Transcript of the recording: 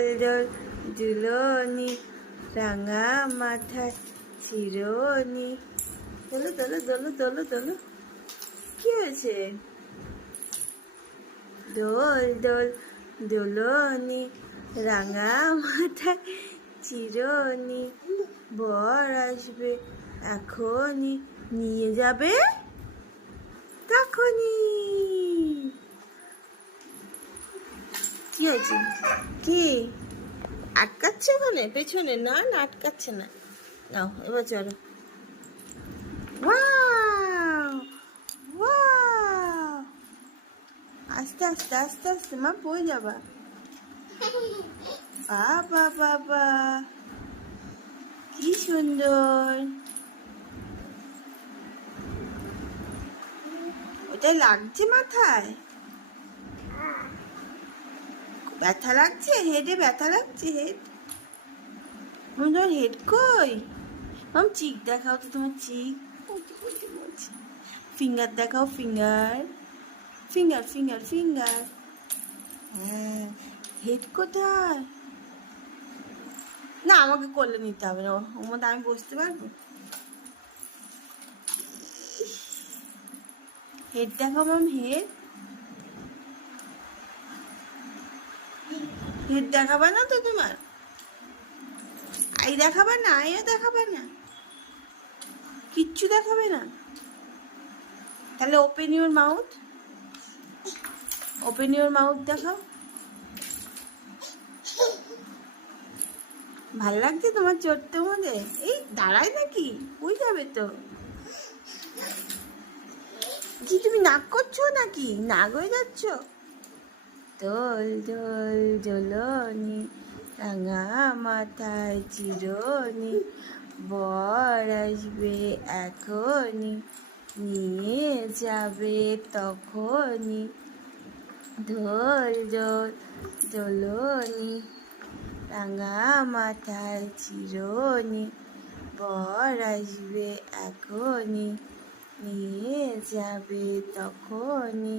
দোল দুলনি রাঙা মাথায় চিরনি। দোলো দোলো দোলো দোলো দোলো। কি হয়েছে? দোল দোল দুলনি রাঙা মাথায় চিরনি, বর আসবে এখনই, নিয়ে যাবে তখনই। কি হয়েছে? কি আটকাচ্ছে ওখানে পেছনে? না না, আটকাচ্ছে না। নাও এবার চলো। ওয়াও ওয়াও, আস্তে আস্তে আস্তে আস্তে, মা পড়ে যাবা। বাবা বাবা, কি সুন্দর। ওটা লাগছে মাথায়? ব্যথা লাগছে হেডে? ব্যথা লাগছে হেড? তোমার হেড কই? মাম চিক দেখাও তো, তোমার চিক। ফিঙ্গার দেখাও, ফিঙ্গার ফিঙ্গার ফিঙ্গার ফিঙ্গার। হ্যাঁ, হেড কোথায়? না, আমাকে কোলে নিতে হবে না, ওর মধ্যে আমি বসতে পারবো? হেড দেখাও মাম, হেড। হেড দেখাবা না তো তোমার? আই দেখাবা না? আইও দেখাবা না? কিচ্ছু দেখাবে না? তাহলে open your mouth, open your mouth দেখাও। ভাল লাগছে তোমার চড়তে মধ্যে? এই দাঁড়ায় নাকি? উই যাবে তো। কি তুমি নাক করছো নাকি? নাক হয়ে যাচ্ছ? দোল দোল দোলনি রাঙা মাথায় চিরনি, বর আসবে এখনই, নিয়ে যাবে তখনই। দোল দোল দোলনি রাঙা মাথায় চিরনি, বর আসবে এখনই, নিয়ে যাবে তখনই।